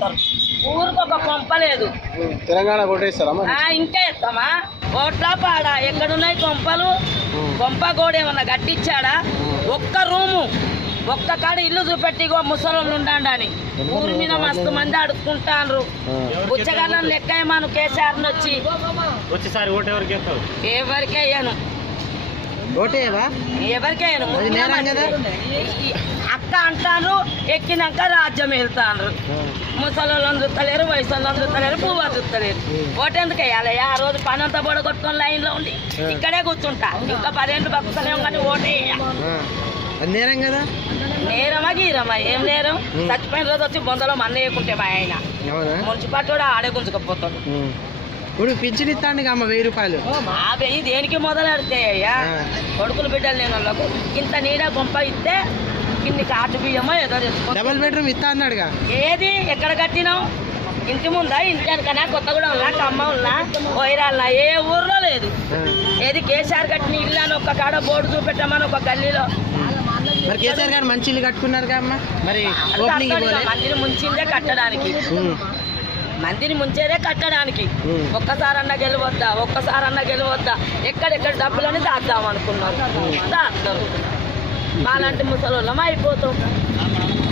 చేస్తారు. ఊరికొక కొంప లేదు. తెలంగాణ ఓటేస్తారా? ఇంకా ఎత్తామా ఓట్ల పాడా? ఎక్కడున్నాయి కొంపలు? కొంప గోడ ఏమన్నా కట్టించాడా? ఒక్క రూము ఒక్క కాడ ఇల్లు చూపెట్టి ముసలోళ్ళు ఉండండి. ఊరి మీద మస్తు మంది అడుక్కుంటారు. బుచ్చగాళ్ళని లెక్క ఏమాను కేసీఆర్ వచ్చి ఎవరికే అయ్యాను అక్క అంటాను. ఎక్కినాక రాజ్యం వెళ్తాను. ముసలోళ్ళని చూస్తలేరు, వయసులను చూస్తలేరు, పువ్వు చూస్తలేరు. ఓటెందుకు వేయాలి? ఆ రోజు పని అంతా బొడగొట్టుకొని లైన్లో ఉండి ఇక్కడే కూర్చుంటా. ఇంకా 10 ఏళ్ళు బతుకుతలేము కానీ ఓటేయ. నేరం కదా? నేరమా గీరమా? ఏం నేరం? చచ్చిపోయిన రోజు వచ్చి బొందలో మన్న వేయకుంటే మా ఆయన మున్సిపాలిటీ ఆడే గుంజుకపోతాడు. ఇప్పుడు పింఛన్ ఇస్తాండి అమ్మ 1000 రూపాయలు. ఆ 1000 దేనికి మొదలెడతాయ్యా? కొడుకులు బిడ్డలు లేని వాళ్ళకు ఇంత నీడ గుంప ఇస్తే ఇన్ని కాటు బియ్యమో ఏదో తెచ్చుకో. డబుల్ బెడ్రూమ్ ఇస్తా అన్నాడుగా. ఏది? ఎక్కడ కట్టినావు? ఇంటి ముందా? ఇంటి వెనకనా? కొత్తగూడెం ఉన్నా, ఖమ్మం ఉన్నా, వైరాల్లా? ఏ ఊర్లో లేదు. ఏది కేసీఆర్ కట్టిన ఇల్లు అని ఒక కాడ బోర్డు చూపెట్టామని ఒక గల్లీలో. మరి కేసీఆర్ గారు మంచి ఇల్లు కట్టుకున్నారు అమ్మ. మరి మందిని ముంచిందే కట్టడానికి, మందిని ముంచేదే కట్టడానికి. ఒక్కసారన్నా గెలవద్దా? ఒక్కసారన్నా గెలవద్దా? ఎక్కడెక్కడ డబ్బులని దాద్దాం అనుకున్నారు. దాస్తారు. మాలాంటి ముసలోళ్ళం అయిపోతాం.